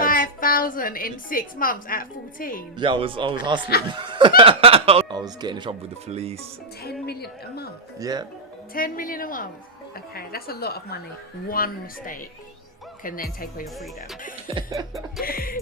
5,000 in 6 months at 14. Yeah, I was hustling. I was getting in trouble with the police. 10 million a month. Yeah. 10 million a month. Okay, that's a lot of money. One mistake can then take away your freedom.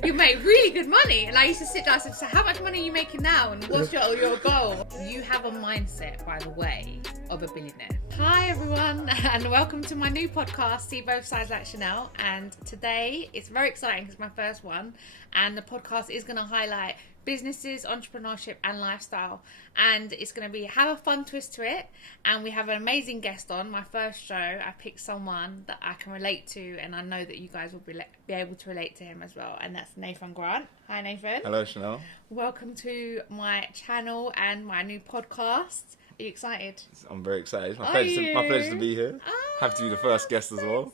You make really good money. And I used to sit down and say, so how much money are you making now? And what's your goal? You have a mindset, by the way, of a billionaire. Hi everyone, and welcome to my new podcast, See Both Sides Like Chanel. And today it's very exciting because it's my first one. And the podcast is going to highlight businesses, entrepreneurship and lifestyle, and it's going to have a fun twist to it. And we have an amazing guest on my first show. I picked someone that I can relate to, and I know that you guys will be able to relate to him as well, and that's Nathan Grant. Hi Nathan. Hello Chanel. Welcome to my channel and my new podcast. Are you excited? I'm very excited. My pleasure to be here. Have to be the first guest as well.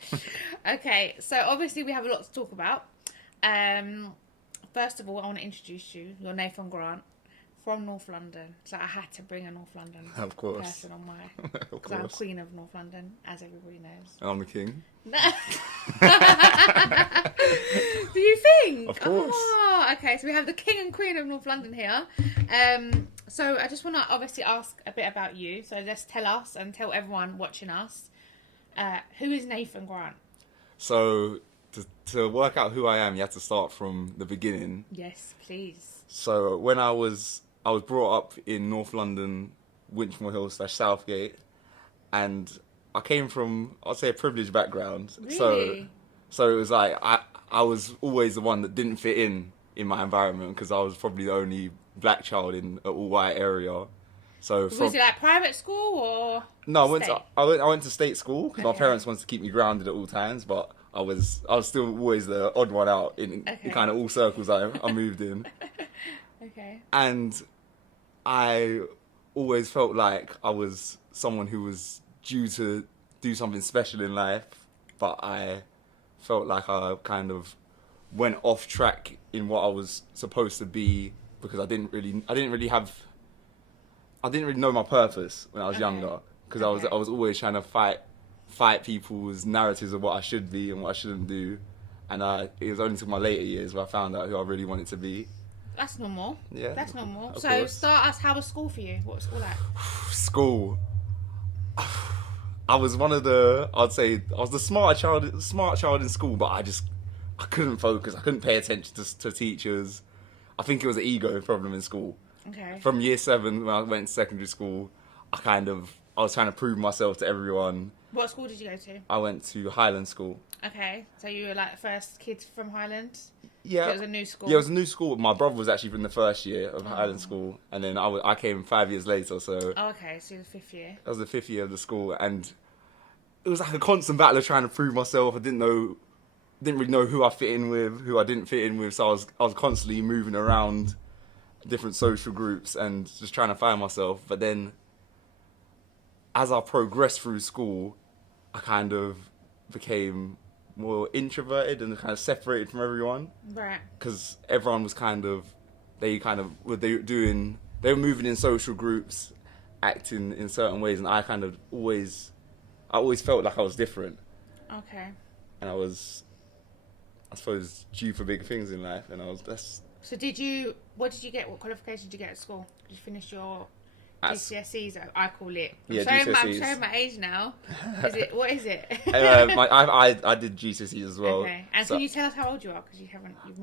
Excited. Okay, so obviously we have a lot to talk about. First of all, I want to introduce you. You're Nathan Grant from North London. So I had to bring a North London person on my... Because I'm Queen of North London, as everybody knows. And I'm the king. Do you think? Of course. Oh, okay. So we have the King and Queen of North London here. So I just want to obviously ask a bit about you. So just tell us and tell everyone watching us, who is Nathan Grant? So... To work out who I am, you have to start from the beginning. Yes, please. So when I was brought up in North London, Winchmore Hill / Southgate, and I came from, I'd say, a privileged background. Really? So it was like I was always the one that didn't fit in my environment because I was probably the only black child in an all-white area. So was it like private school or? No, I went to state school because my parents wanted to keep me grounded at all times, but I was still always the odd one out in kind of all circles I moved in. Okay. And I always felt like I was someone who was due to do something special in life, but I felt like I kind of went off track in what I was supposed to be because I didn't really know my purpose when I was younger because I was always trying to fight people's narratives of what I should be and what I shouldn't do, and it was only until my later years where I found out who I really wanted to be. That's normal. Yeah, that's normal. So course. Start us. How was school for you? What was school like? School. I was the smart child in school, but I couldn't focus. I couldn't pay attention to teachers. I think it was an ego problem in school. Okay. From year 7 when I went to secondary school, I was trying to prove myself to everyone. What school did you go to? I went to Highland School. Okay, so you were like the first kid from Highland? Yeah. So it was a new school? Yeah, it was a new school. My brother was actually from the first year of Highland School, and then I came 5 years later, so... Oh, okay, so you're the 5th year. That was the 5th year of the school, and it was like a constant battle of trying to prove myself. I didn't really know who I fit in with, who I didn't fit in with, so I was constantly moving around different social groups and just trying to find myself. But then as I progressed through school, I kind of became more introverted and kind of separated from everyone. Right. Because everyone was they were moving in social groups, acting in certain ways, and I always felt like I was different. Okay. And I suppose, due for big things in life, and So what qualification did you get at school? Did you finish your GCSEs, I call it. I'm showing my age now. What is it? I did GCSEs as well. Okay. And can you tell us how old you are? Because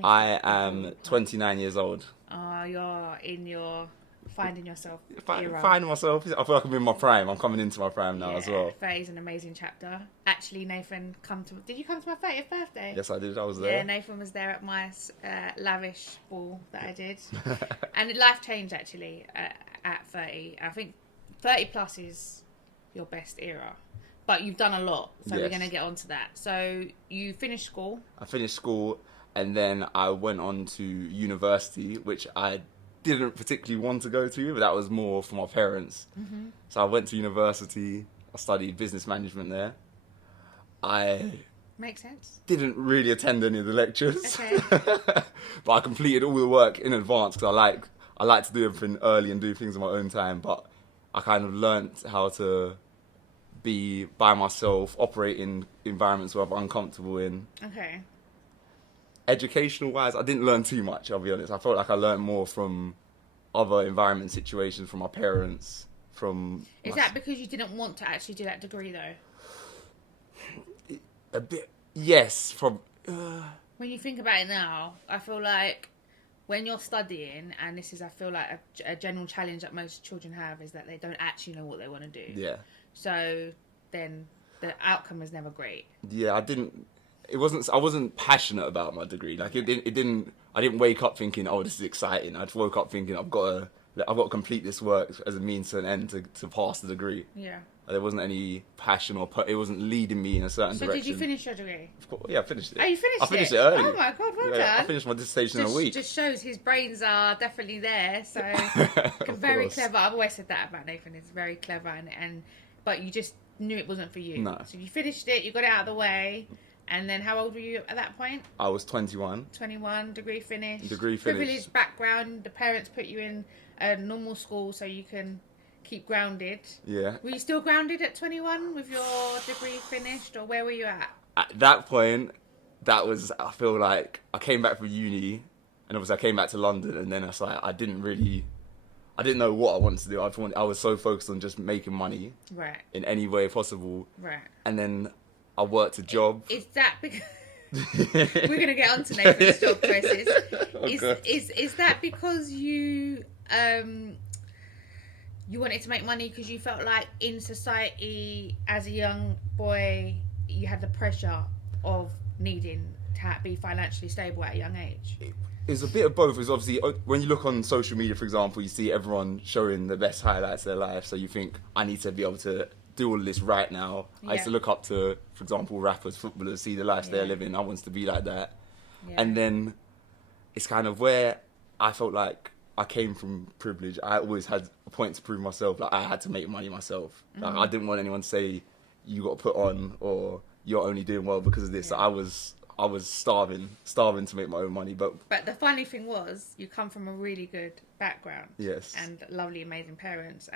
I am 29 years old. Oh, you're in your finding yourself era. Finding myself. I feel like I'm in my prime. I'm coming into my prime now as well. 30 is an amazing chapter. Actually, Nathan, did you come to my 30th birthday? Yes, I did. I was there. Yeah, Nathan was there at my lavish ball that I did. And life changed, actually, at 30. I think 30 plus is your best era. But you've done a lot, so we're going to get onto that. So you finished school. I finished school, and then I went on to university, which I didn't particularly want to go to, but that was more for my parents. Mm-hmm. So I went to university. I studied business management there. Makes sense. Didn't really attend any of the lectures. Okay. But I completed all the work in advance because I like to do everything early and do things on my own time. But I kind of learnt how to be by myself, operate in environments where I'm uncomfortable in. Okay. educational wise, I didn't learn too much. I'll be honest. I felt like I learned more from other environment situations, from my parents, from. Is that because you didn't want to actually do that degree though? A bit, yes. From. When you think about it now, I feel like when you're studying, and this is, I feel like a general challenge that most children have, is that they don't actually know what they want to do. Yeah. So then the outcome is never great. Yeah, I wasn't passionate about my degree. Like it didn't. I didn't wake up thinking, "Oh, this is exciting." I just woke up thinking, "I've got to complete this work as a means to an end to pass the degree." Yeah. There wasn't any passion it wasn't leading me in a certain direction. So did you finish your degree? Of course, yeah, I finished it. Oh, you finished it? I finished it early. Oh my God, well done. I finished my dissertation in a week. Just shows his brains are definitely there. So very clever. I've always said that about Nathan. He's very clever, but you just knew it wasn't for you. No. So you finished it. You got it out of the way. And then how old were you at that point? I was 21. 21, degree finished. Degree finished. Privileged background. The parents put you in a normal school so you can keep grounded. Yeah. Were you still grounded at 21 with your degree finished, or where were you at? At that point, I feel like I came back from uni, and obviously I came back to London, and then I was like, I didn't know what I wanted to do. I was so focused on just making money. Right. In any way possible. Right. And then I worked a job. Is that because... We're going to get onto Nathan's job choices. Is that because you wanted to make money because you felt like in society as a young boy you had the pressure of needing to be financially stable at a young age? It's a bit of both. It's obviously, when you look on social media, for example, you see everyone showing the best highlights of their life, so you think, I need to be able to do all of this right now. Yeah. I used to look up to, for example, rappers, footballers, see the lives they're living. I want to be like that. Yeah. And then it's kind of where I felt like I came from privilege. I always had a point to prove myself. Like I had to make money myself. Like I didn't want anyone to say, you got to put on, or you're only doing well because of this. Yeah. I was starving to make my own money. But the funny thing was, you come from a really good background. Yes. And lovely, amazing parents,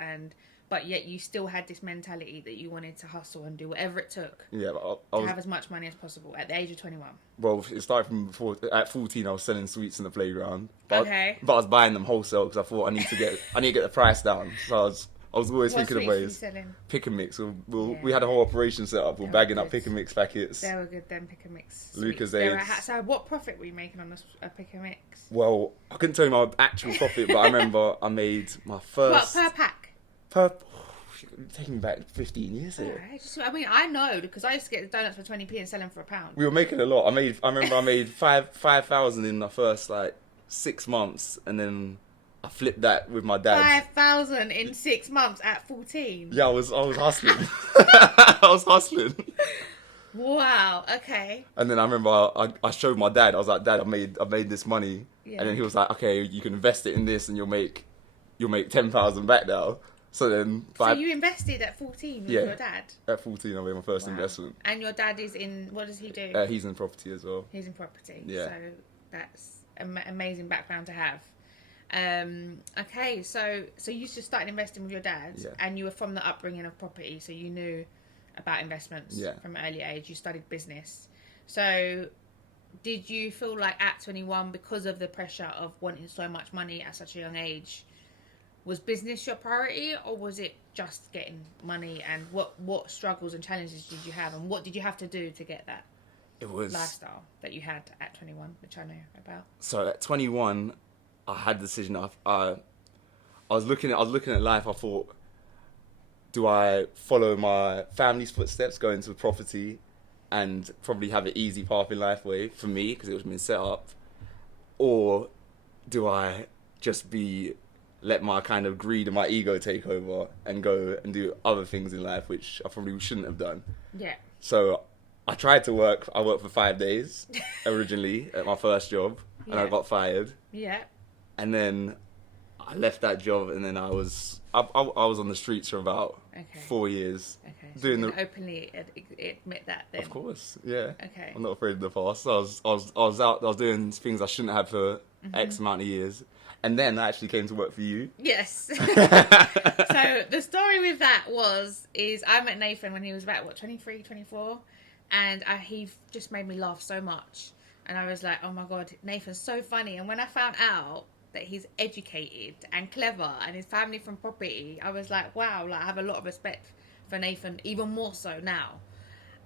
but yet you still had this mentality that you wanted to hustle and do whatever it took. Yeah, to have as much money as possible at the age of 21. Well, it started from before. At 14, I was selling sweets in the playground. But okay. But I was buying them wholesale because I thought I need to get the price down. So I was always thinking of ways. Pick and mix. We had a whole operation set up. We're bagging up pick and mix packets. They were good then, pick and mix. Lucrative. So what profit were you making on a pick and mix? Well, I couldn't tell you my actual profit, but I remember I made my first. What, per pack? Taking me back 15 years here. I mean, I know because I used to get donuts for 20p and sell them for £1. We were making a lot. I remember I made 5,000 in the first 6 months, and then I flipped that with my dad. 5,000 in 6 months at 14. Yeah, I was hustling. I was hustling. Wow. Okay. And then I remember I showed my dad. I was like, Dad, I made this money, and then he was like, okay, you can invest it in this, and you'll make 10,000 back now. So then, so you invested at 14 with your dad? At 14, I made my first investment. And your dad is in, what does he do? He's in property as well. He's in property. Yeah. So that's an amazing background to have. Okay, so you just started investing with your dad, and you were from the upbringing of property, so you knew about investments from an early age. You studied business. So did you feel like at 21, because of the pressure of wanting so much money at such a young age, was business your priority, or was it just getting money? And what struggles and challenges did you have, and what did you have to do to get that lifestyle that you had at 21, which I know about? So at 21, I had the decision. I was looking at life. I thought, do I follow my family's footsteps, go into property, and probably have an easy path in life way for me because it was been set up, or do I just let my kind of greed and my ego take over and go and do other things in life, which I probably shouldn't have done. Yeah. So I tried to work. I worked for 5 days originally at my first job, and I got fired. Yeah. And then I left that job, and then I was on the streets for about 4 years. Okay. So doing openly admit that then. Of course, yeah. Okay. I'm not afraid of the past. I was out. I was doing things I shouldn't have for X amount of years. And then I actually came to work for you. Yes. So the story with that is I met Nathan when he was about, 23, 24? And he just made me laugh so much. And I was like, oh my God, Nathan's so funny. And when I found out that he's educated and clever and his family from property, I was like, wow, like I have a lot of respect for Nathan, even more so now.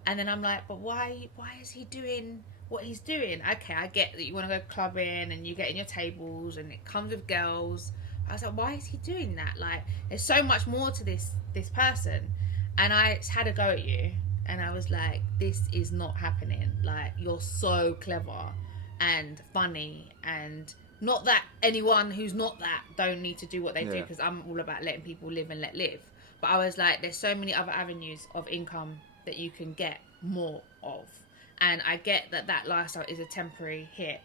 And then I'm like, but why is he doing what he's doing? Okay, I get that you want to go clubbing and you get in your tables and it comes with girls. I was like, why is he doing that? Like, there's so much more to this person. And I had a go at you. And I was like, this is not happening. Like, you're so clever and funny. And not that anyone who's not that don't need to do what they do, because I'm all about letting people live and let live. But I was like, there's so many other avenues of income that you can get more of. And I get that lifestyle is a temporary hit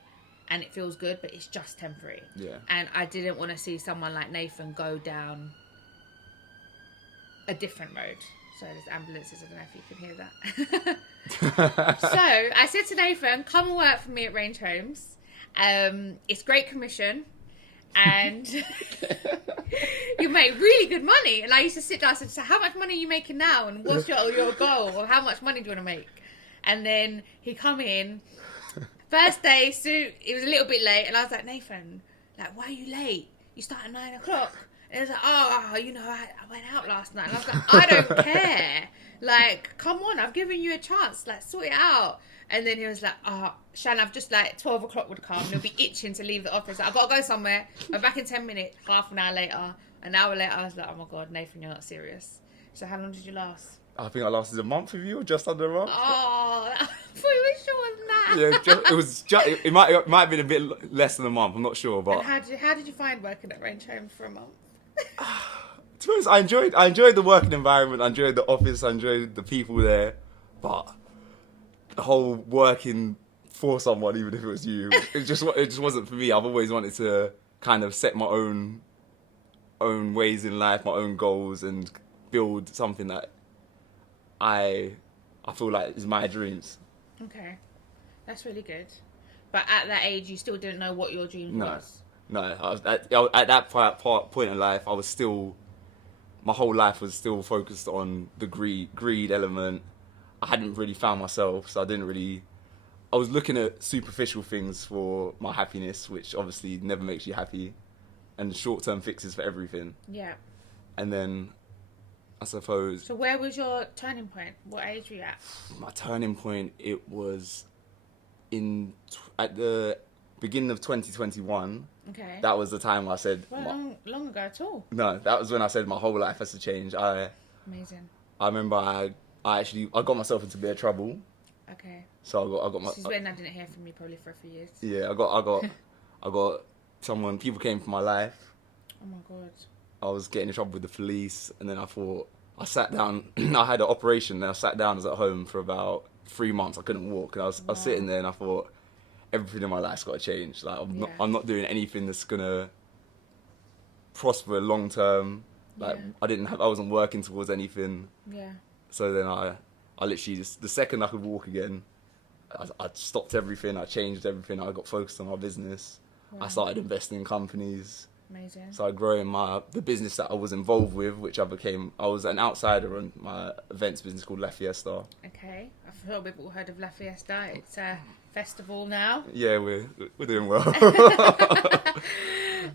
and it feels good, but it's just temporary. Yeah. And I didn't want to see someone like Nathan go down a different road. So there's ambulances, I don't know if you can hear that. So I said to Nathan, come and work for me at Range Homes. It's great commission and you make really good money. And I used to sit down and say, so how much money are you making now? And what's your goal? Or how much money do you want to make? And then he come in, first day, suit, it was a little bit late. And I was like, Nathan, like, why are you late? You start at 9 o'clock. And he was like, oh, you know, I went out last night. And I was like, I don't care. Like, come on, I've given you a chance. Like, sort it out. And then he was like, oh, Shan, I've just like 12 o'clock would come. And he'll be itching to leave the office. Like, I've got to go somewhere. I'm back in 10 minutes. Half an hour later. An hour later, I was like, oh my God, Nathan, you're not serious. So how long did you last? I think I lasted a month with you, or just under a month. Oh, I thought it was shorter than that. Yeah, it was. It might have been a bit less than a month. I'm not sure, but. And how did you find working at Range Homes for a month? To be honest, I enjoyed the working environment. I enjoyed the office. I enjoyed the people there, but the whole working for someone, even if it was you, it just wasn't for me. I've always wanted to kind of set my own ways in life, my own goals, and build something that I feel like is my dreams. Okay, that's really good. But at that age, you still didn't know what your dream was. No, at that point in life, I was still. My whole life was still focused on the greed element. I hadn't really found myself, so I was looking at superficial things for my happiness, which obviously never makes you happy, and short-term fixes for everything. Yeah. And then, I suppose. So where was your turning point? What age were you at? My turning point, it was at the beginning of 2021. Okay. That was the time I said. Well, long ago at all. No, that was when I said my whole life has to change. Amazing. I remember I got myself into a bit of trouble. Okay. So I got my. This is when I didn't hear from you probably for a few years. Yeah, I got someone. People came from my life. Oh my God. I was getting in trouble with the police, and then I sat down. I had an operation, and I sat down. I was at home for about 3 months. I couldn't walk, and I was sitting there, and I thought, everything in my life's got to change. Like I'm not doing anything that's gonna prosper long term. Like I wasn't working towards anything. Yeah. So then I literally just, the second I could walk again, I stopped everything. I changed everything. I got focused on my business. Wow. I started investing in companies. Amazing. Started growing the business that I was involved with, which I was an outsider on my events business called La Fiesta. Okay, I've heard people heard of La Fiesta. It's a festival now. Yeah, we're doing well.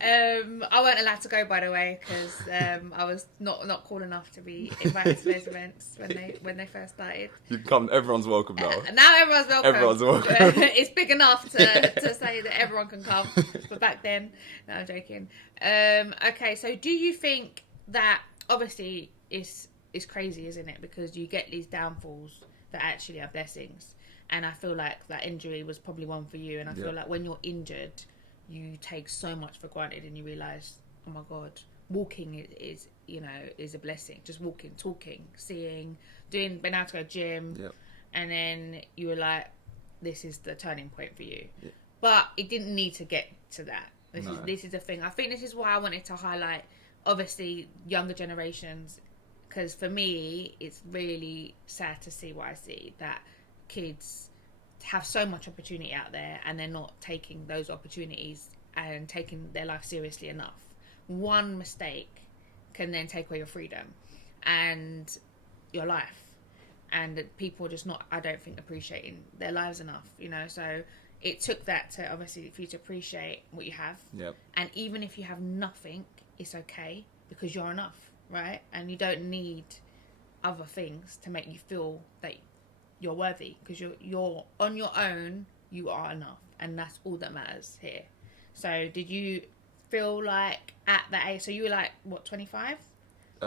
I weren't allowed to go, by the way, because I was not cool enough to be invited to those events when they first started. You can come. Everyone's welcome now. Now everyone's welcome. Everyone's welcome. It's big enough to say that everyone can come. But back then, no, I'm joking. Okay, so do you think that obviously it's crazy, isn't it? Because you get these downfalls that actually are blessings, and I feel like that injury was probably one for you. And I feel like when you're injured, you take so much for granted, and you realise, oh my God, walking is a blessing. Just walking, talking, seeing, being able to go to gym, and then you were like, this is the turning point for you. Yeah. But it didn't need to get to that. This is the thing. I think this is why I wanted to highlight, obviously, younger generations, because for me, it's really sad to see what I see, that kids have so much opportunity out there and they're not taking those opportunities and taking their life seriously enough. One mistake can then take away your freedom and your life, and people are just not, I don't think, appreciating their lives enough, so it took that to obviously for you to appreciate what you have. Yep. And even if you have nothing, it's okay because you're enough, right? And you don't need other things to make you feel that you're worthy because you're on your own. You are enough, and that's all that matters here. So, did you feel like at that age? So you were like what, 25?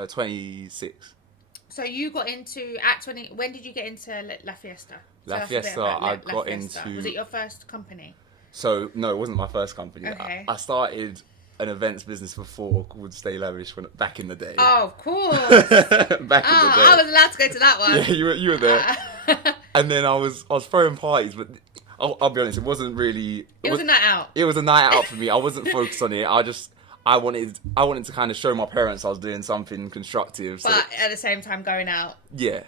26. So you got into at 20. When did you get into La Fiesta? La Fiesta, I got into. Was it your first company? So no, it wasn't my first company. Okay. I started an events business before called Stay Lavish back in the day. Oh, of course. Back in the day. I was allowed to go to that one. Yeah, you were there. And then I was throwing parties, but I'll be honest, it wasn't really. It was a night out. It was a night out for me. I wasn't focused on it. I wanted to kind of show my parents I was doing something constructive. So but at the same time going out. Yeah.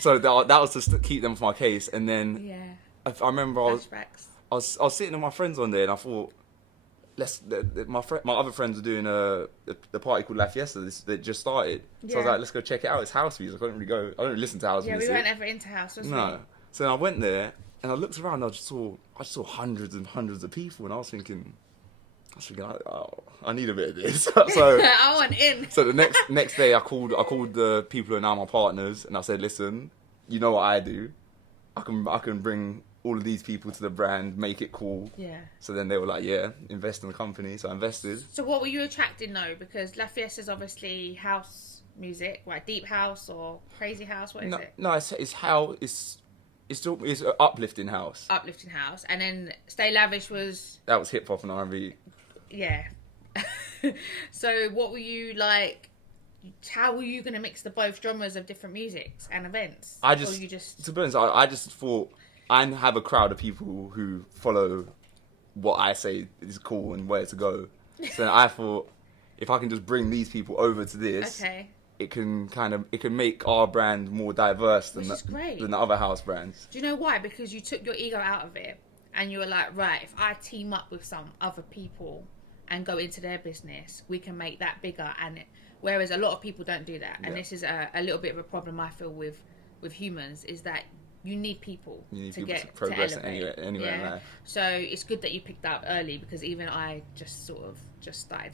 So that was to keep them off my case. And then yeah. I remember I Flashbacks. was sitting with my friends one day and I thought, my other friends were doing the party called La Fiesta that just started. So I was like, let's go check it out. It's house music. I don't listen to house music. Yeah, we weren't ever into house, was we? No. So then I went there and I looked around and I just saw hundreds and hundreds of people and I was thinking, oh, I need a bit of this. So I want in. So the next day I called the people who are now my partners and I said, listen, you know what I do. I can bring all of these people to the brand, make it cool. Yeah. So then they were like, yeah, invest in the company. So I invested. So what were you attracting though? Because La Fiesta is obviously house music, like deep house or crazy house. What is it? No, it's uplifting house. Uplifting house, and then Stay Lavish was. That was hip hop and R&B. Yeah. So what were you like? How were you going to mix the both genres of different musics and events? To be honest, I just thought I have a crowd of people who follow what I say is cool and where to go. So I thought if I can just bring these people over to this, it can make our brand more diverse than the other house brands. Do you know why? Because you took your ego out of it and you were like, right, if I team up with some other people and go into their business, we can make that bigger. And whereas a lot of people don't do that, and this is a little bit of a problem I feel with humans, is that you need people to progress to elevate. anywhere in life. So it's good that you picked that up early because even I just started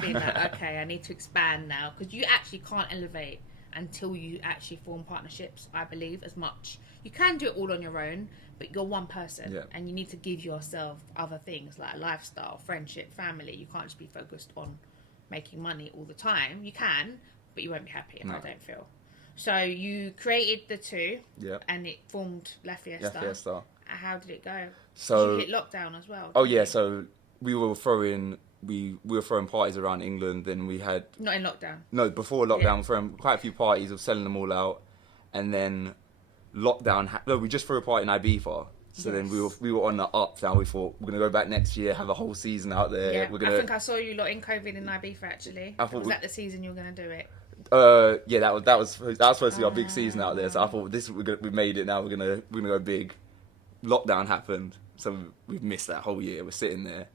being like, okay, I need to expand now, because you actually can't elevate until you actually form partnerships. I believe as much you can do it all on your own, but you're one person, and you need to give yourself other things like lifestyle, friendship, family. You can't just be focused on making money all the time. You can, but you won't be happy if I don't feel. So you created the two, and it formed La Fiesta. La Fiesta. How did it go? So you hit lockdown as well. Oh yeah, so we were throwing parties around England. Then we had not in lockdown. No, before lockdown, we were throwing quite a few parties of selling them all out, and then lockdown. We just threw a party in Ibiza. So then we were on the up now. We thought we're gonna go back next year, have a whole season out there. Yeah, I think I saw you lot in COVID in Ibiza actually. Was that the season you were gonna do it? Yeah, that was supposed to be our big season out there. So I thought we made it. Now we're gonna go big. Lockdown happened, so we've missed that whole year. We're sitting there,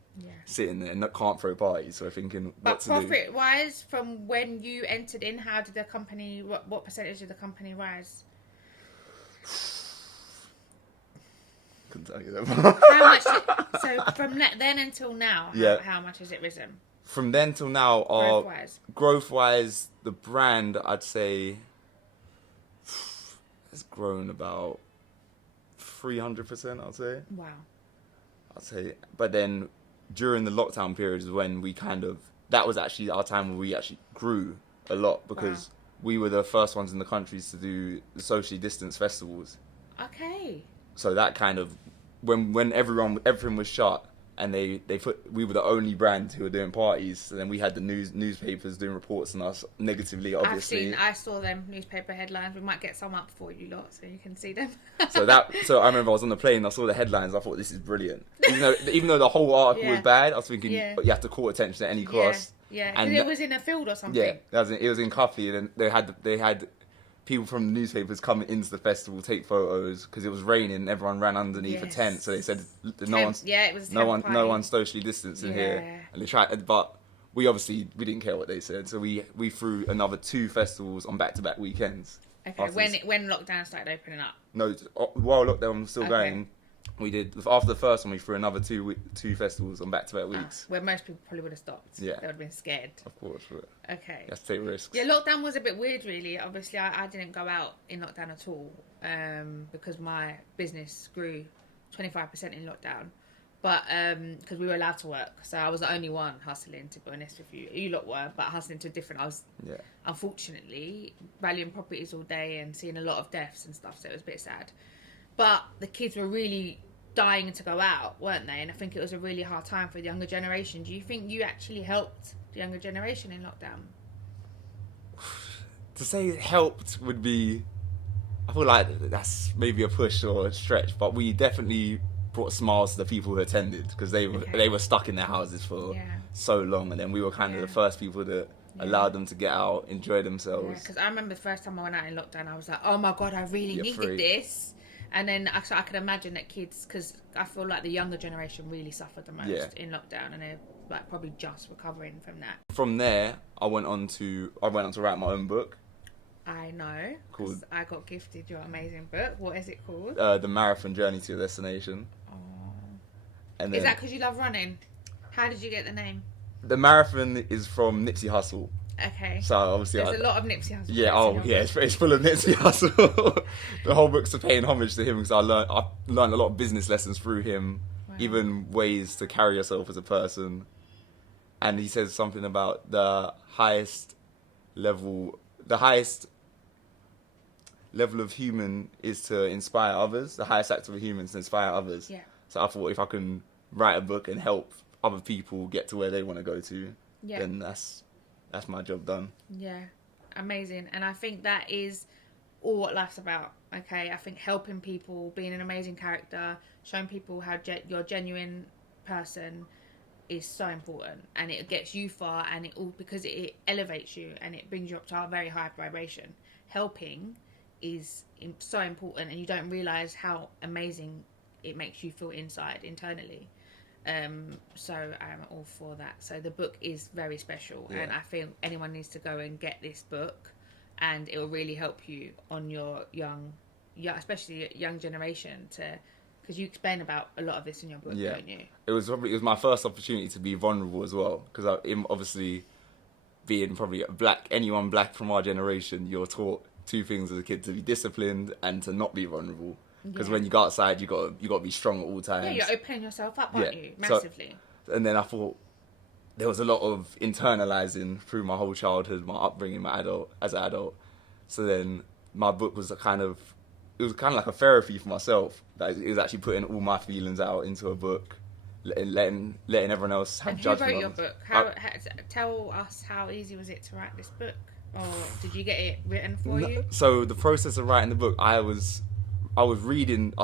and can't throw parties. So we're thinking, what to do. But profit-wise, from when you entered in, how did the company? What percentage did the company rise? Couldn't tell you that. How much? So from then until now, how much has it risen? From then till now, growth-wise, the brand, I'd say, has grown about 300%, I'd say. Wow. I'd say. But then, during the lockdown period is when that was actually our time where we actually grew a lot, because we were the first ones in the countries to do the socially distanced festivals. Okay. So that when everything was shut, and we were the only brand who were doing parties. So then we had the newspapers doing reports on us negatively, obviously. I saw them newspaper headlines. We might get some up for you lot so you can see them. So I remember I was on the plane, I saw the headlines, I thought this is brilliant. Even though the whole article was bad, I was thinking, but you have to call attention at any cost. Yeah, because it was in a field or something. Yeah, it was in Cuffley, and they had people from the newspapers coming into the festival, take photos, because it was raining and everyone ran underneath a tent. So they said no one's socially distancing here, and they tried, but we didn't care what they said. So we threw another 2 festivals on back-to-back weekends. Okay, when lockdown started opening up. No, while lockdown was still going, We did, after the first one, we threw another two festivals on back-to-back weeks. Where most people probably would have stopped. Yeah. They would have been scared. Of course, but Okay. you have to take risks. Yeah, lockdown was a bit weird, really. Obviously, I didn't go out in lockdown at all because my business grew 25% in lockdown. But because we were allowed to work, so I was the only one hustling, to be honest with you. You lot were, but hustling to different. I was, unfortunately, valuing properties all day and seeing a lot of deaths and stuff, so it was a bit sad. But the kids were really dying to go out, weren't they? And I think it was a really hard time for the younger generation. Do you think you actually helped the younger generation in lockdown? To say it helped would be, I feel like that's maybe a push or a stretch, but we definitely brought smiles to the people who attended, because they were stuck in their houses for so long, and then we were kind of the first people that allowed them to get out, enjoy themselves. Because I remember the first time I went out in lockdown, I was like, oh my god, I really needed this. And then I could imagine that kids, because I feel like the younger generation really suffered the most in lockdown, and they're like probably just recovering from that. From there, I went on to write my own book. I know. Called, I got gifted your amazing book. What is it called? The Marathon Journey to Your Destination. Oh. And is that because you love running? How did you get the name? The marathon is from Nipsey Hussle. Okay. So obviously, there's a lot of Nipsey Hussle. Yeah. It's full of Nipsey Hussle. The whole book's paying homage to him, because I learned a lot of business lessons through him, even ways to carry yourself as a person. And he says something about the highest level of human is to inspire others. The highest act of a human is to inspire others. Yeah. So I thought if I can write a book and help other people get to where they want to go to, then that's my job done. Yeah, amazing. And I think that is all what life's about. Okay, I think helping people, being an amazing character, showing people how you're a genuine person is so important, and it gets you far, and it all because it elevates you and it brings you up to a very high vibration. Helping is so important, and you don't realize how amazing it makes you feel internally. So I'm all for that. So the book is very special, and I feel anyone needs to go and get this book, and it will really help you on your young, especially young generation, because you explain about a lot of this in your book, don't you? It was my first opportunity to be vulnerable as well, because obviously being probably anyone black from our generation, you're taught two things as a kid: to be disciplined and to not be vulnerable. Because when you go outside, you got to be strong at all times. Yeah, you're opening yourself up, aren't you? Massively. So, and then I thought there was a lot of internalizing through my whole childhood, my upbringing, as an adult. So then my book was kind of like a therapy for myself. That it was actually putting all my feelings out into a book, letting everyone else have judgment. Who wrote your book? Tell us, how easy was it to write this book, or did you get it written for you? So the process of writing the book, I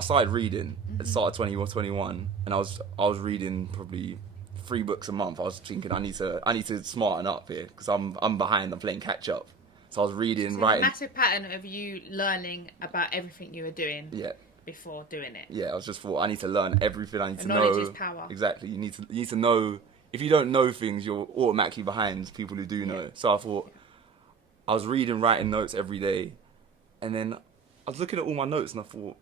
started reading at the start of 2021, and I was reading probably 3 books a month. I was thinking I need to smarten up here, because I'm behind. I'm playing catch up. So I was reading, writing. A massive pattern of you learning about everything you were doing before doing it. Yeah, I was just thought I need to learn everything. I need to know. Knowledge is power. Exactly. You need to know. If you don't know things, you're automatically behind people who do know. So I thought I was reading, writing notes every day, and then I was looking at all my notes, and I thought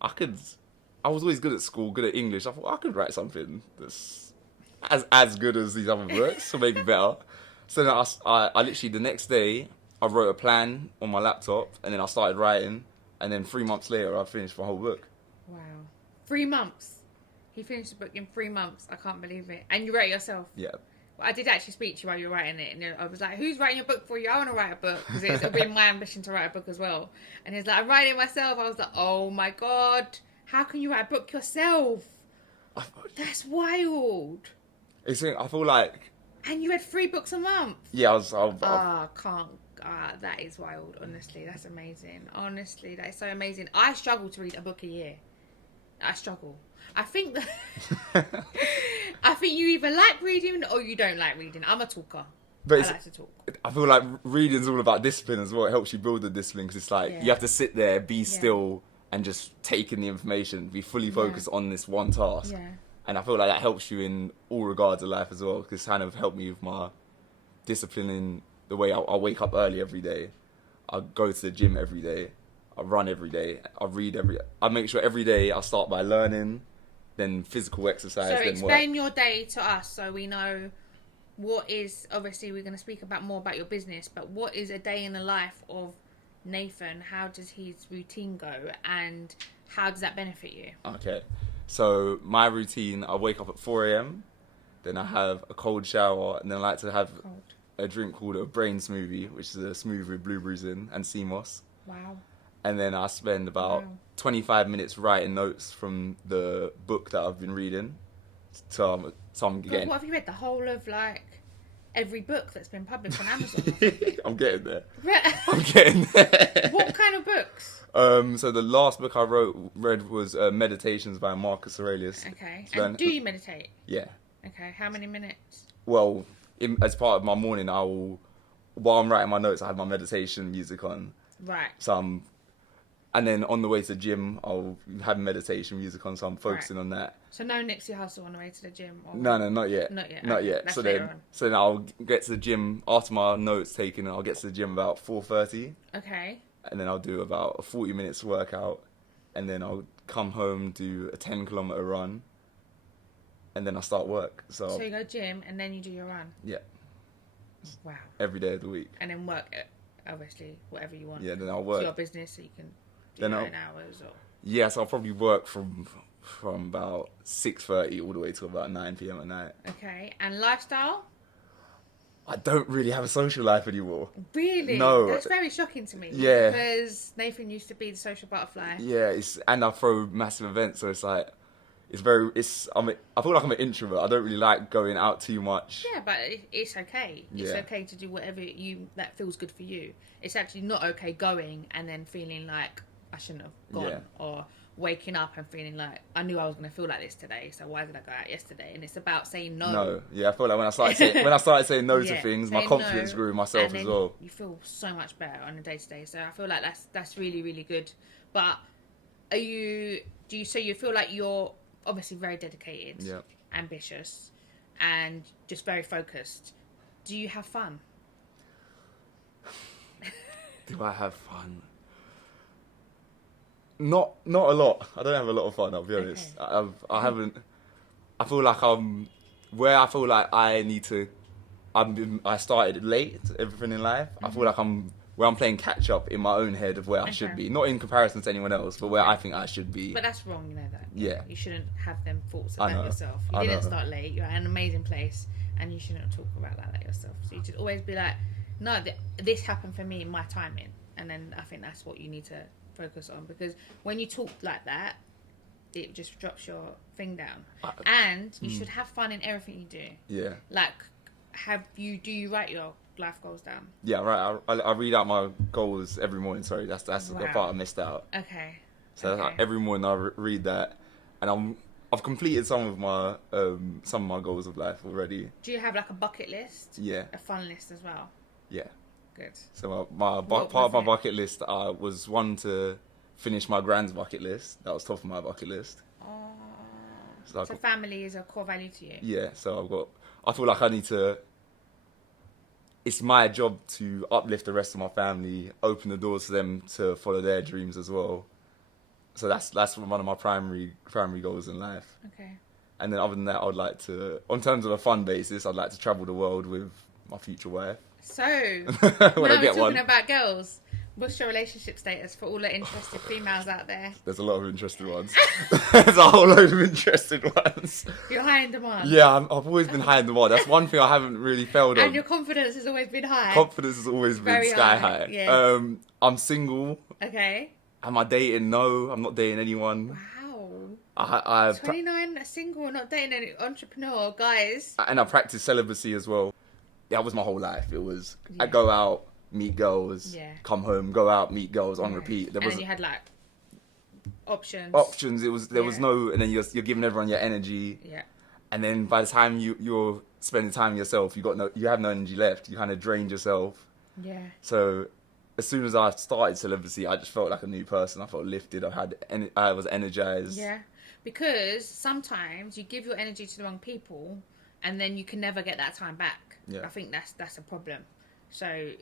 I was always good at school, good at English. I thought I could write something that's as good as these other books, or maybe better. So then I literally the next day I wrote a plan on my laptop, and then I started writing, and then 3 months later I finished my whole book. Wow, 3 months. He finished the book in 3 months. I can't believe it. And you wrote it yourself. Yeah. Well, I did actually speak to you while you were writing it, and I was like, who's writing your book for you? I want to write a book, because it's been my ambition to write a book as well. And he's like, I'm writing it myself. I was like, oh my God, how can you write a book yourself? That's wild. I feel like... And you had 3 books a month? Yeah, that is wild, honestly. That's amazing. Honestly, that is so amazing. I struggle to read a book a year. I struggle. I think you either like reading or you don't like reading. I'm a talker. But I like to talk. I feel like reading's all about discipline as well. It helps you build the discipline, because it's like you have to sit there, be still, and just take in the information, be fully focused on this one task. Yeah. And I feel like that helps you in all regards of life as well, because it's kind of helped me with my discipline in the way I wake up early every day. I go to the gym every day. I run every day. I make sure every day I start by learning, then physical exercise, So then explain work. your day to us so we know what is, obviously we're going to speak more about your business, but what is a day in the life of Nathan? How does his routine go and how does that benefit you? Okay. So my routine, I wake up at 4 a.m., then I have a cold shower, and then I like to have a drink called a brain smoothie, which is a smoothie with blueberries in and sea moss. Wow. And then I spend about 25 minutes writing notes from the book that I've been reading. So I'm getting... What have you read? The whole of, like, every book that's been published on Amazon? I'm getting there. I'm getting there. What kind of books? So the last book I read was Meditations by Marcus Aurelius. Okay. And do you meditate? Yeah. Okay. How many minutes? Well, as part of my morning, while I'm writing my notes, I have my meditation music on. Right. And then on the way to the gym, I'll have meditation music on, so I'm focusing on that. So no Nipsey Hussle on the way to the gym? Or... No, not yet. Not yet. Not okay. yet. That's So later then I'll get to the gym after my notes taken. I'll get to the gym about 4:30. Okay. And then I'll do about a 40 minutes workout, and then I'll come home, do a 10-kilometer run, and then I start work. So you go gym and then you do your run? Yeah. Wow. Every day of the week. And then work it, obviously, whatever you want. Yeah, then I'll work. It's your business, so you can do your own hours. Or... Yes, I'll probably work from about 6:30 all the way to about 9 p.m. at night. Okay. And lifestyle? I don't really have a social life anymore. Really? No. That's very shocking to me. Yeah. Because Nathan used to be the social butterfly. Yeah, and I throw massive events, so it's like, I feel like I'm an introvert. I don't really like going out too much. Yeah, but it's okay. It's okay to do whatever that feels good for you. It's actually not okay going and then feeling like I shouldn't have gone, or waking up and feeling like I knew I was going to feel like this today, so why did I go out yesterday? And it's about saying no. No, yeah, I feel like when I started saying no to things, my confidence grew in myself as well. You feel so much better on a day to day. So I feel like that's really, really good. But do you feel like you're obviously very dedicated, ambitious, and just very focused? Do you have fun? Do I have fun? Not a lot. I don't have a lot of fun, I'll be honest. I haven't. I feel like where I feel like I started late, everything in life. I feel like I'm playing catch up in my own head of where I should be. Not in comparison to anyone else, but where I think I should be. But that's wrong, you know that. Yeah. You shouldn't have them thoughts about yourself. You didn't start late. You're at an amazing place, and you shouldn't talk about that yourself. So you should always be like, no, this happened for me in my timing. And then I think that's what you need to focus on, because when you talk like that, it just drops your thing down. And you should have fun in everything you do. Yeah. Like, do you write your life goals down? Yeah, right. I read out my goals every morning. Sorry, that's the part I missed out. Okay. So every morning I read that, and I've completed some of my goals of life already. Do you have like a bucket list? Yeah. A fun list as well? Yeah. Good. So part of my bucket list was one to finish my grand's bucket list. That was top of my bucket list. Oh. So family is a core value to you. Yeah. So I feel like I need to. It's my job to uplift the rest of my family, open the doors for them to follow their dreams as well. So that's one of my primary goals in life. Okay. And then other than that, I'd like to, on terms of a fun basis, I'd like to travel the world with my future wife. So, when now I get we're talking one. about girls. What's your relationship status for all the interested females out there? There's a lot of interested ones. There's a whole load of interested ones. You're high in demand. Yeah, I've always been high in demand. That's one thing I haven't really failed on. And your confidence has always been high. Confidence has always been Very sky high, high. yeah. I'm single. Okay. Am I dating? No, I'm not dating anyone. Wow. I've 29, single, not dating any entrepreneur, guys. And I practice celibacy as well. That was my whole life. It was I go out, meet girls, come home, go out, meet girls on repeat. Then you had like options. Options. There was no, and then you're giving everyone your energy. Yeah. And then by the time you're spending time yourself, you have no energy left. You kind of drained yourself. Yeah. So as soon as I started celibacy, I just felt like a new person. I felt lifted. I was energized. Yeah. Because sometimes you give your energy to the wrong people, and then you can never get that time back. Yeah. I think that's a problem. So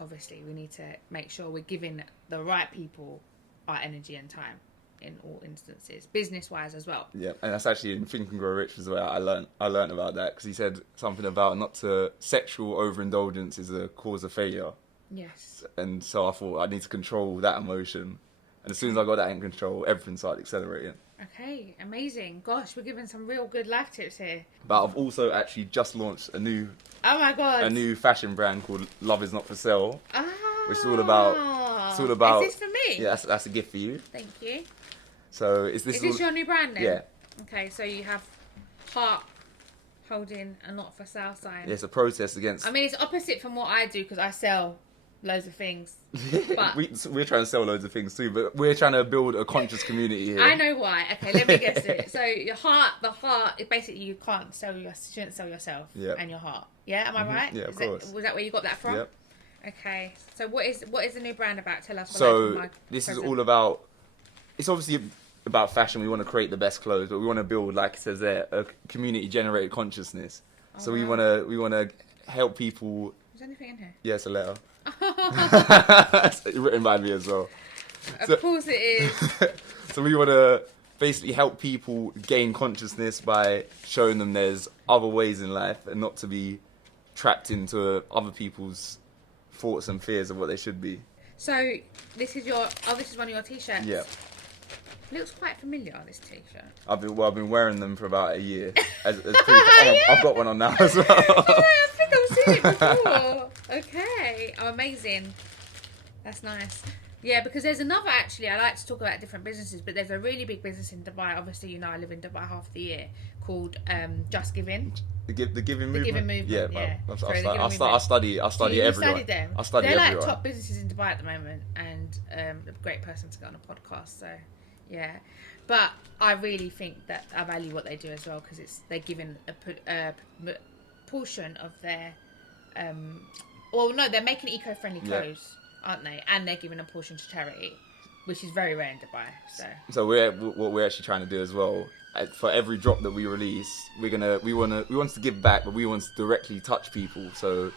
obviously we need to make sure we're giving the right people our energy and time in all instances, business-wise as well. Yeah, and that's actually in Think and Grow Rich as well. I learned about that because he said something about sexual overindulgence is a cause of failure. Yes. And so I thought I need to control that emotion. And as soon as I got that in control, everything started accelerating. Okay, amazing. Gosh, we're giving some real good life tips here. But I've also actually just launched a new fashion brand called Love Is Not For Sale. Ah. Which is all about. Is this for me? Yeah, that's a gift for you. Thank you. So is this your new brand then? Yeah. Okay, so you have heart holding a not for sale sign. Yeah, it's a protest against. I mean, it's opposite from what I do because I sell loads of things. But we're trying to sell loads of things too, but we're trying to build a conscious community here. I know why. Okay, let me get to it. So the heart, basically you shouldn't sell yourself and your heart. Yeah, am I right? Yeah, of course. Was that where you got that from? Yep. Okay, so what is the new brand about? Tell us. So this is all about. It's obviously about fashion. We want to create the best clothes, but we want to build, like it says there, a community-generated consciousness. So we want to help people. Is there anything in here? Yeah, it's a letter. It's written by me as well. Of course it is. So we want to basically help people gain consciousness by showing them there's other ways in life and not to be trapped into other people's thoughts and fears of what they should be. So this is one of your t-shirts. Yeah. It looks quite familiar, this t-shirt. I've been wearing them for about a year. As proof. I've got one on now as well. Oh, I think I've seen it before. Okay. Oh, amazing. That's nice. Yeah, because there's another, actually, I like to talk about different businesses, but there's a really big business in Dubai. Obviously, I live in Dubai half the year, called Just Giving. The giving movement? The Giving Movement, yeah. I study everyone. Studied them. I study They're everyone. like top businesses in Dubai at the moment, and a great person to get on a podcast, so yeah. But I really think that I value what they do as well, because they're giving a portion of their they're making eco-friendly clothes, aren't they? And they're giving a portion to charity, which is very rare in Dubai. So what we're actually trying to do as well, for every drop that we release, we want to give back, but we want to directly touch people. So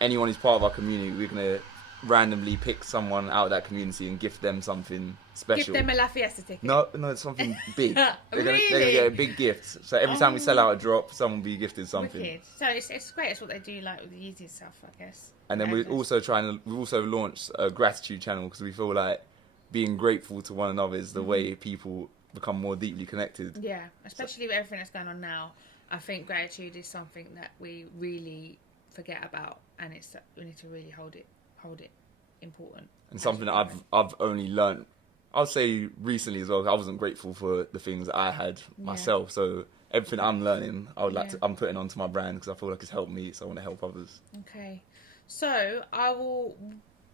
anyone who's part of our community, we're gonna randomly pick someone out of that community and gift them something special. Give them a La Fiesta ticket. No, it's something big. They're gonna get a big gift. So every time we sell out a drop, someone will be gifted something. Wicked. So it's great. It's what they do, like with the easy stuff, I guess. And then we've also launched a gratitude channel, because we feel like being grateful to one another is the way people become more deeply connected. Yeah, especially with everything that's going on now. I think gratitude is something that we really forget about, and we need to really hold it important. And something that I've only learned, I'll say recently as well. I wasn't grateful for the things that I had myself. So everything I'm learning, I'm putting onto my brand, because I feel like it's helped me. So I want to help others. Okay, so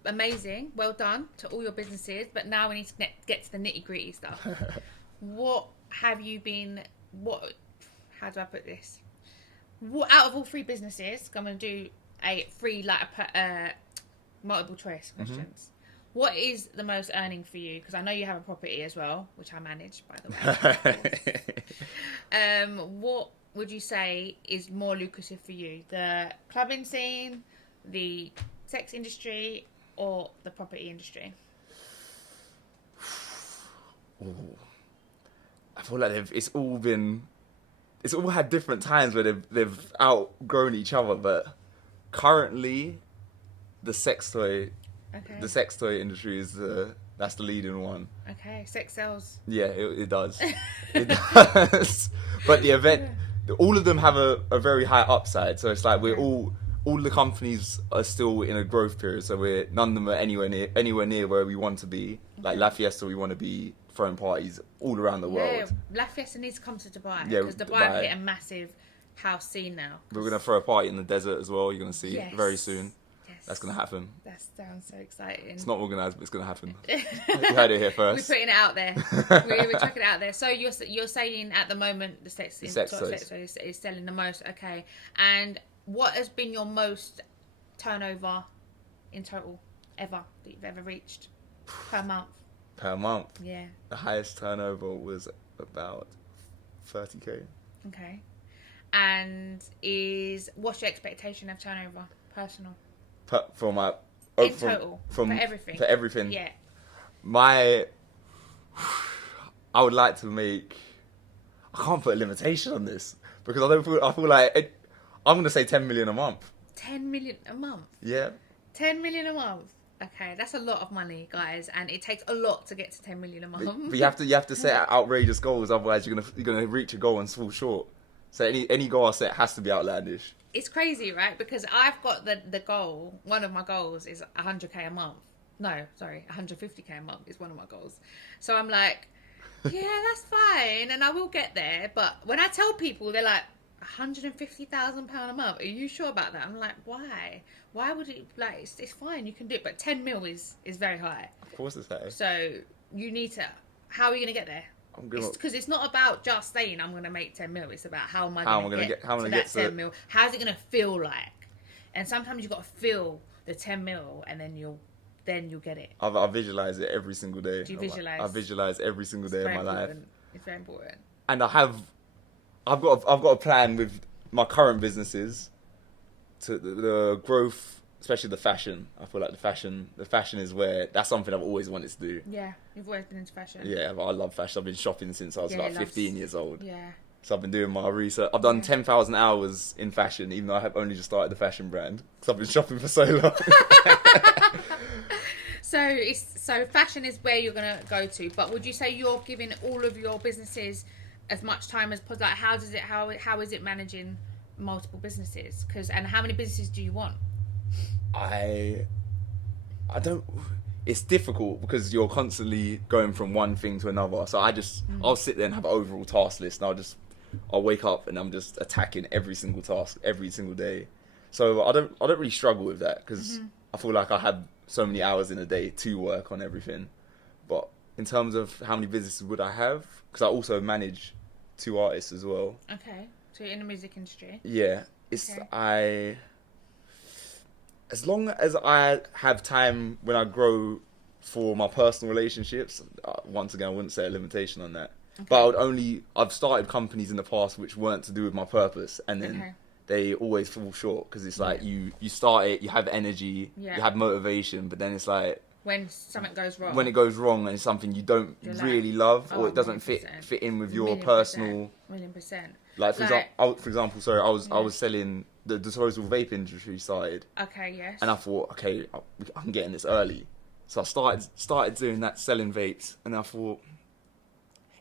amazing, well done to all your businesses. But now we need to get to the nitty gritty stuff. How do I put this? Out of all three businesses, I'm going to do a free multiple choice questions. What is the most earning for you? Because I know you have a property as well, which I manage, by the way. What would you say is more lucrative for you? The clubbing scene, the sex industry, or the property industry? Ooh. I feel like it's all had different times where they've outgrown each other, but currently the sex toy industry is that's the leading one. Okay, sex sells. Yeah, it does. It does. But the event, all of them have a very high upside. So it's like all the companies are still in a growth period. So none of them are anywhere near where we want to be. Like La Fiesta, we want to be throwing parties all around the world. Yeah, La Fiesta needs to come to Dubai, because Dubai hit a massive house scene now. We're going to throw a party in the desert as well. You're going to see very soon. Yes. That's going to happen. That sounds so exciting. It's not organised, but it's going to happen. You heard it here first. We're putting it out there. We're chucking it out there. So you're saying at the moment the sex toy is selling the most. Okay. And what has been your most turnover in total ever that you've ever reached per month? Per month? Yeah. The highest turnover was about 30k. Okay. And what's your expectation of turnover, personal? For my In total, for everything. For everything. Yeah. I would like to make. I can't put a limitation on this because I feel like I'm gonna say 10 million a month. 10 million a month. Yeah. 10 million a month. Okay, that's a lot of money, guys, and it takes a lot to get to 10 million a month. But you have to set outrageous goals, otherwise you're gonna reach a goal and fall short. So any goal I set has to be outlandish. It's crazy, right? Because I've got the goal. One of my goals is 100k a month. No, sorry, 150k a month is one of my goals. So I'm like, yeah, that's fine, and I will get there. But when I tell people, they're like, £150,000 a month. Are you sure about that? I'm like, why? Why would it? Like, it's fine. You can do it, but 10 mil is very high. Of course, it's high. So you need to. How are you gonna get there? Because it's not about just saying I'm gonna make 10 mil. It's about how am I gonna get to that 10 mil? How's it gonna feel like? And sometimes you got to feel the 10 mil, and then you'll get it. I visualize it every single day. Do you visualize? I visualize every single day of my life. It's very important. And I've got a plan with my current businesses to the growth, especially the fashion. I feel like the fashion is where that's something I've always wanted to do. Yeah, you've always been into fashion. Yeah, I love fashion. I've been shopping since I was about 15 years old. Yeah. So I've been doing my research. I've done 10,000 hours in fashion, even though I have only just started the fashion brand because I've been shopping for so long. So fashion is where you're gonna go to. But would you say you're giving all of your businesses as much time as possible? Like, how is it managing multiple businesses? And how many businesses do you want? I don't. It's difficult because you're constantly going from one thing to another. So I'll sit there and have an overall task list, and I'll wake up and I'm just attacking every single task every single day. So I don't really struggle with that because I feel like I have so many hours in a day to work on everything. But in terms of how many businesses would I have, because I also manage 2 artists as well. Okay, so you're in the music industry. Yeah, as long as I have time when I grow for my personal relationships, once again, I wouldn't say a limitation on that. Okay. But I've started companies in the past which weren't to do with my purpose, and then they always fall short because it's like you start it, you have energy, you have motivation, but then it's like when something goes wrong. When it goes wrong and it's something you don't really love, or it doesn't fit in with your personal. 1,000,000%. Like for example, sorry, I was selling the disposable vape industry started. Okay, yes. And I thought, okay, I'm getting this early, so I started doing that, selling vapes, and I thought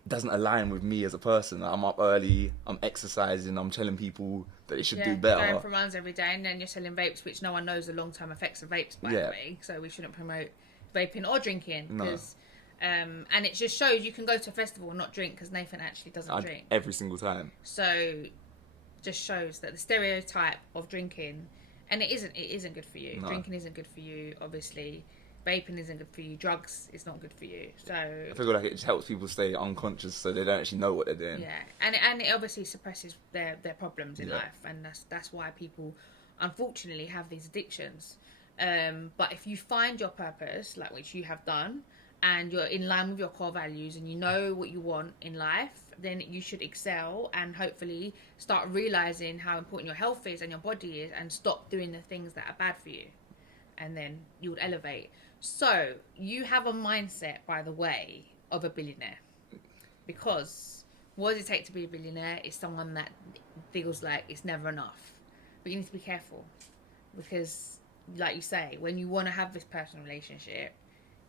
it doesn't align with me as a person. I'm up early, I'm exercising, I'm telling people that they should do better. Going for runs every day, and then you're selling vapes, which no one knows the long-term effects of vapes, by the way. So we shouldn't promote vaping or drinking because. And it just shows you can go to a festival and not drink because Nathan actually doesn't drink every single time. So, just shows that the stereotype of drinking, and it isn't good for you. No. Drinking isn't good for you. Obviously, vaping isn't good for you. Drugs is not good for you. So I feel like it just helps people stay unconscious, so they don't actually know what they're doing. Yeah, and it obviously suppresses their problems in life, and that's why people unfortunately have these addictions. But if you find your purpose, like which you have done, and you're in line with your core values and you know what you want in life, then you should excel and hopefully start realizing how important your health is and your body is, and stop doing the things that are bad for you, and then you would elevate. So you have a mindset, by the way, of a billionaire, because what does it take to be a billionaire? Is someone that feels like it's never enough. But you need to be careful, because like you say, when you want to have this personal relationship,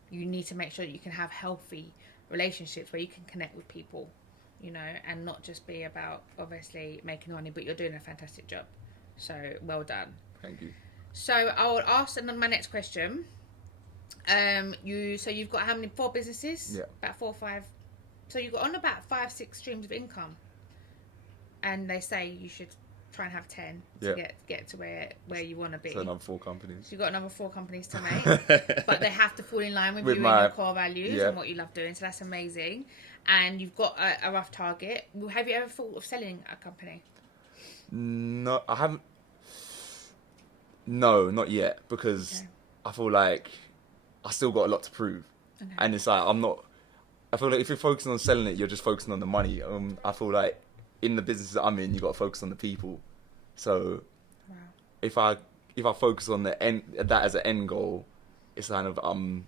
you need to make sure that you can have healthy relationships where you can connect with people, you know, and not just be about obviously making money, but you're doing a fantastic job. So well done. Thank you. So I will ask my next question. You've got how many? 4 businesses? Yeah. About 4 or 5. So you've got on about 5-6 streams of income, and they say you should try and have 10 to get to where you want to be. So another 4 companies. So you've got another 4 companies to make, but they have to fall in line with you and your core values and what you love doing. So that's amazing. And you've got a rough target. Have you ever thought of selling a company? No, I haven't. No, not yet, because I feel like I still got a lot to prove, and it's like I feel like if you're focusing on selling it, you're just focusing on the money. I feel like in the business that I'm in, you got to focus on the people. So if I focus on that as an end goal, it's kind of I'm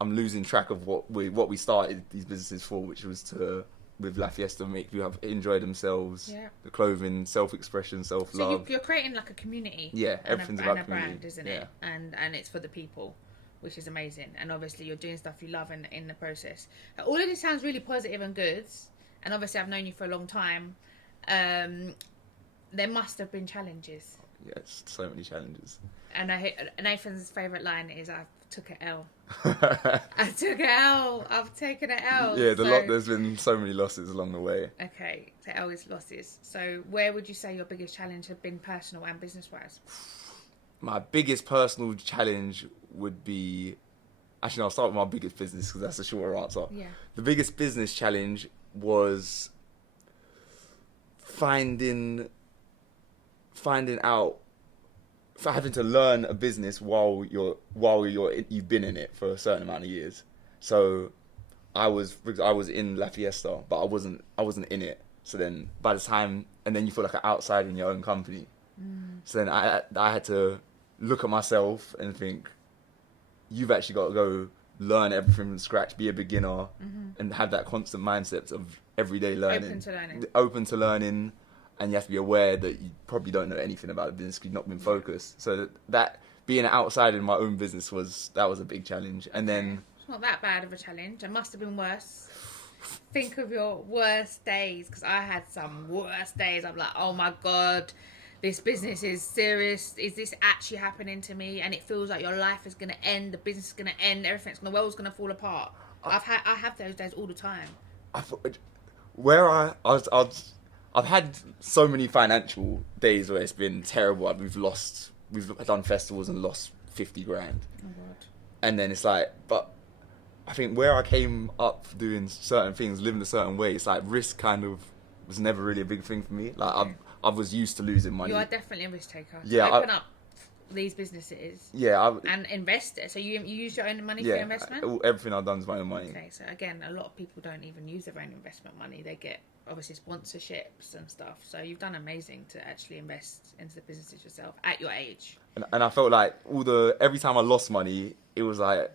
losing track of what we started these businesses for, which was to with La Fiesta make people enjoy themselves. Yeah. The clothing, self-expression, self-love. So you're creating like a community. Yeah, everything's about and a community. brand, isn't it? And it's for the people, which is amazing. And obviously you're doing stuff you love in the process. All of this sounds really positive and good. And obviously I've known you for a long time. There must have been challenges. Yes, so many challenges. And Nathan's favourite line is, "I took an L." I took an L. I've taken an L. Yeah, there's been so many losses along the way. Okay, so L is losses. So where would you say your biggest challenge have been, personal and business-wise? My biggest personal challenge would be... Actually, no, I'll start with my biggest business because that's a shorter answer. Yeah. The biggest business challenge was finding out, for having to learn a business while you've been in it for a certain amount of years. So I was in La Fiesta, but I wasn't in it. So then by the time, and then you feel like an outsider in your own company. So then I had to look at myself and think, you've actually got to go learn everything from scratch, be a beginner, and have that constant mindset of everyday learning. Open to learning. And you have to be aware that you probably don't know anything about the business because you've not been focused. So that being outside in my own business was a big challenge. And then... It's not that bad of a challenge. It must have been worse. Think of your worst days, because I had some worst days. I'm like, oh my God, this business is serious. Is this actually happening to me? And it feels like your life is going to end. The business is going to end. The world's going to fall apart. I have those days all the time. I've had so many financial days where it's been terrible. We've done festivals and lost 50 grand. Oh God. And then it's like, but I think where I came up doing certain things, living a certain way, it's like risk kind of was never really a big thing for me. Like I was used to losing money. You are definitely a risk taker. Yeah. Open up these businesses. Yeah. And invest it. So you use your own money for your investment? Everything I've done is my own money. Okay, so again, a lot of people don't even use their own investment money. They get obviously sponsorships and stuff. So you've done amazing to actually invest into the businesses yourself at your age. And I felt like every time I lost money, it was like,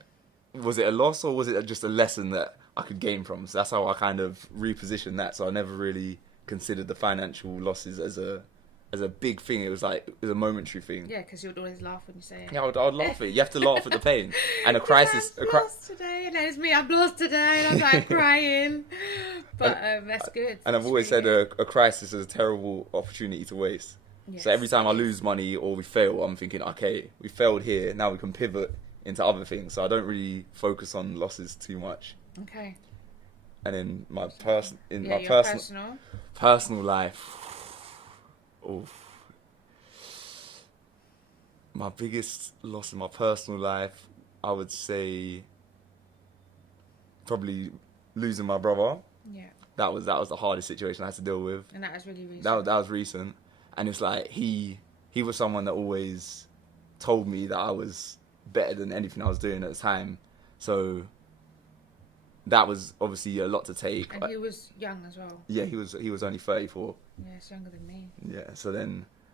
was it a loss or was it just a lesson that I could gain from? So that's how I kind of repositioned that. So I never really considered the financial losses as a big thing. It was like, it was a momentary thing. Yeah, because you would always laugh when you say it. Yeah, I'd laugh at it. You have to laugh at the pain. And a crisis... I've lost today, and there's me, I've lost today, and I'm like crying. But that's good. And I've always said a crisis is a terrible opportunity to waste. Yes. So every time I lose money or we fail, I'm thinking, okay, we failed here, now we can pivot into other things. So I don't really focus on losses too much. Okay. And in my personal life, my biggest loss in my personal life, I would say probably losing my brother. Yeah. That was the hardest situation I had to deal with. And that was really recent. That was recent. And it's like he was someone that always told me that I was better than anything I was doing at the time. So that was obviously a lot to take. And he was young as well. Yeah, he was only 34. Yeah, it's younger than me. Yeah,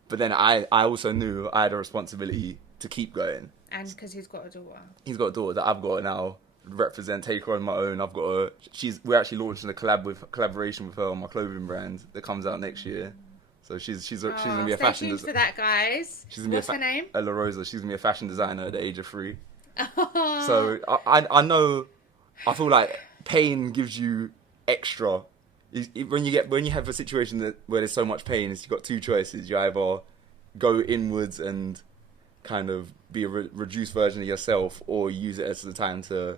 but then I also knew I had a responsibility to keep going. And because he's got a daughter. He's got a daughter that I've got to now represent, take her on my own. We're actually launching a collaboration with her on my clothing brand that comes out next year. So she's gonna be a fashion designer. Stay tuned for that, guys. What's her name? La Rosa. She's gonna be a fashion designer at the age of 3. So I know. I feel like pain gives you extra. When you have a situation where there's so much pain, you've got two choices. You either go inwards and kind of be a reduced version of yourself, or use it as the time to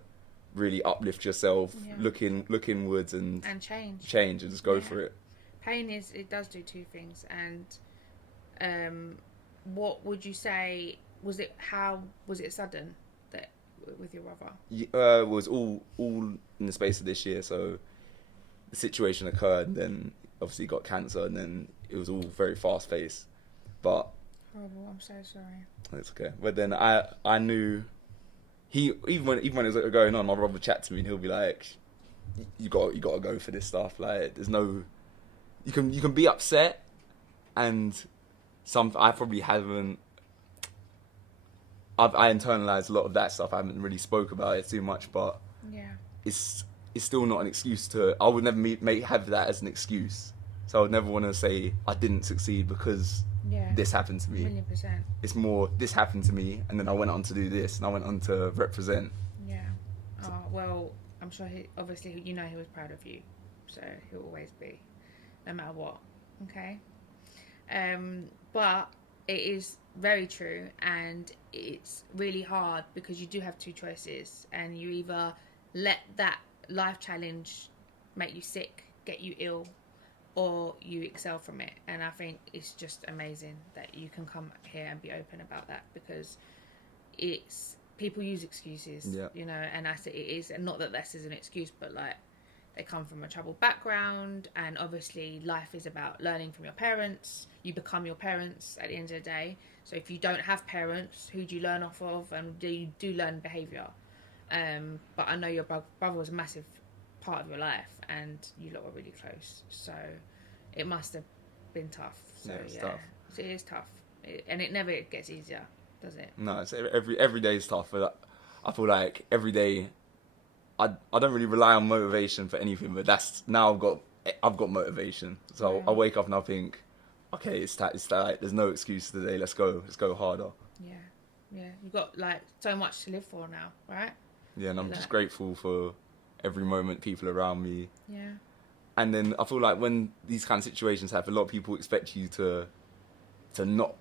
really uplift yourself, look inwards and change and just go for it. Pain it does do two things. And what would you say how was it sudden that with your brother? It was all in the space of this year. So the situation occurred, and then obviously got cancer, and then it was all very fast paced. But horrible. I'm so sorry. It's okay. But then I knew even when it was going on, my brother would chat to me and he'll be like, "You got to go for this stuff. Like, there's no, you can be upset, and I probably haven't. I internalized a lot of that stuff. I haven't really spoke about it too much, but Yeah. it's still not an excuse to. I would never have that as an excuse. So I would never want to say I didn't succeed because this happened to me. 1,000,000%. It's more this happened to me, and then I went on to do this, and I went on to represent. Yeah. Oh, well, I'm sure he obviously he was proud of you, so he'll always be, no matter what. Okay. But it is very true, and it's really hard because you do have two choices, and you either let that life challenge make you sick, get you ill, or you excel from it. And I think it's just amazing that you can come here and be open about that, because it's people use excuses, you know, and I say it is, and not that this is an excuse, but like they come from a troubled background, and obviously life is about learning from your parents. You become your parents at the end of the day. So if you don't have parents, who do you learn off of, and you do learn behaviour. But I know your brother was a massive part of your life, and you lot were really close, so it must have been tough. So it's tough. So it is tough, and it never gets easier, does it? No, it's every day is tough. But I feel like every day, I don't really rely on motivation for anything. But that's now I've got motivation. So I wake up and I think, okay, it's that. There's no excuse today. Let's go harder. Yeah. You've got like so much to live for now, right? Yeah, and I'm just grateful for every moment, people around me. Yeah. And then I feel like when these kind of situations happen, a lot of people expect you to not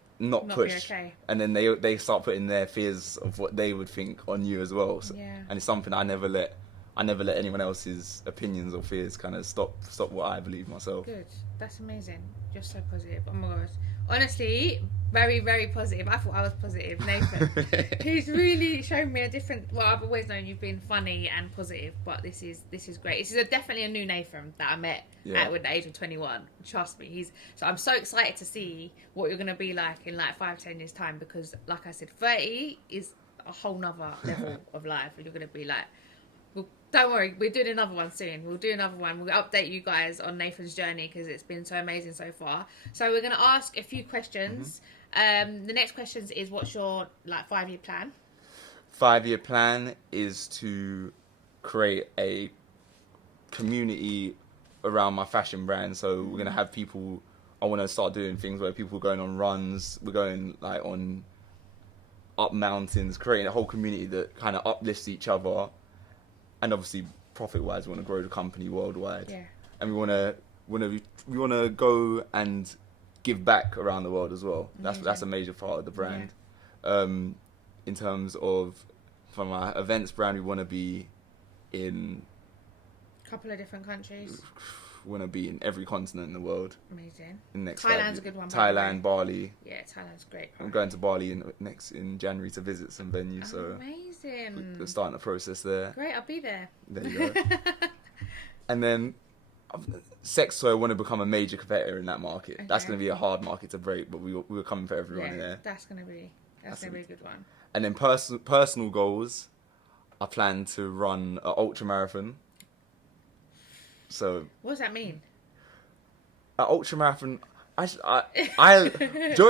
push. Be okay. And then they start putting their fears of what they would think on you as well. So, and it's something I never let anyone else's opinions or fears kind of stop what I believe myself. Good. That's amazing. You're so positive. Oh my gosh. Honestly, very, very positive. I thought I was positive. Nathan, he's really shown me a different. Well, I've always known you've been funny and positive, but this is great. This is definitely a new Nathan that I met at the age of 21. Trust me, so I'm so excited to see what you're gonna be like in like 5-10 years time, because like I said, 30 is a whole nother level of life, and you're gonna be like. Don't worry, we're doing another one soon. We'll do another one. We'll update you guys on Nathan's journey, because it's been so amazing so far. So we're going to ask a few questions. The next question is, what's your 5-year plan? 5-year plan is to create a community around my fashion brand. So we're going to have people. I want to start doing things where people are going on runs. We're going on up mountains, creating a whole community that kind of uplifts each other. And obviously, profit-wise, we want to grow the company worldwide. Yeah. And we want to go and give back around the world as well. That's a major part of the brand. Yeah. In terms of, from our events brand, we want to be in a couple of different countries. We want to be in every continent in the world. Amazing. Thailand's a good one. Thailand, Bali. Yeah, Thailand's great. I'm going to Bali in January to visit some venues. So amazing. We're starting the process there. Great, I'll be there. There you go. And then sex toy, I want to become a major competitor in that market. Okay. That's going to be a hard market to break, but we were coming for everyone there. That's going to be a good one. And then personal goals, I plan to run an ultra marathon. So what does that mean? An ultra marathon. Joyce,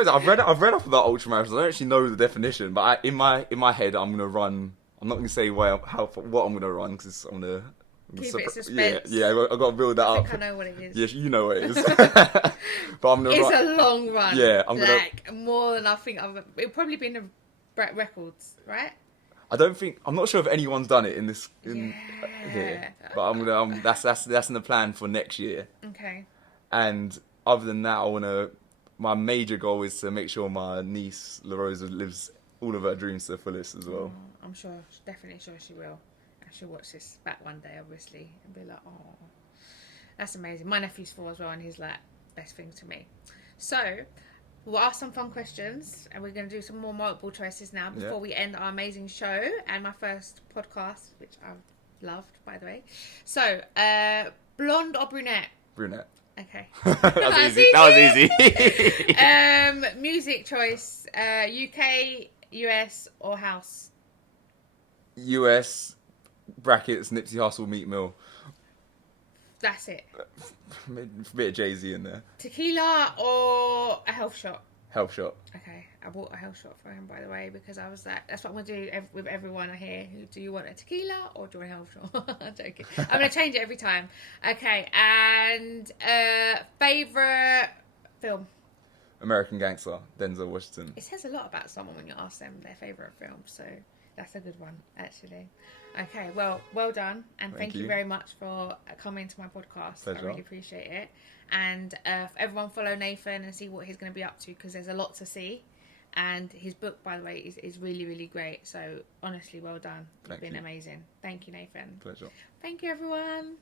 I've read up about ultra marathons. I don't actually know the definition, but in my head, I'm gonna run. I'm not gonna say what I'm gonna run, because I'm gonna keep it suspense. Yeah. I got to build that up. I know what it is. Yeah, you know what it is. But I'm gonna. It's a long run. Yeah, I'm gonna. More than I think it'll probably be in the records, right? I'm not sure if anyone's done it here, but that's in the plan for next year. Okay. And other than that, my major goal is to make sure my niece La Rosa lives all of her dreams to the fullest as well. I'm definitely sure she will. And she'll watch this back one day, obviously, and be like, oh, that's amazing. My nephew's 4 as well, and he's like, best thing to me. So we'll ask some fun questions, and we're going to do some more multiple choices now before we end our amazing show and my first podcast, which I've loved, by the way. So, blonde or brunette? Brunette. Okay. That was easy. Music choice, UK, US, or house? US, brackets, Nipsey Hussle, Meat Mill. That's it. A bit of Jay-Z in there. Tequila or a health shot? Health shot. Okay, I bought a health shot for him, by the way, because I was like, that's what I'm going to do with everyone I hear. Do you want a tequila or do you want a health shot? I'm joking. I'm going to change it every time. Okay, and favourite film? American Gangster, Denzel Washington. It says a lot about someone when you ask them their favourite film, so that's a good one, actually. Okay, well done, and thank you very much for coming to my podcast. Pleasure. I really appreciate it. And everyone follow Nathan and see what he's going to be up to, because there's a lot to see. And his book, by the way, is really, really great. So honestly, well done. You've been amazing. Thank you, Nathan. Pleasure. Thank you, everyone.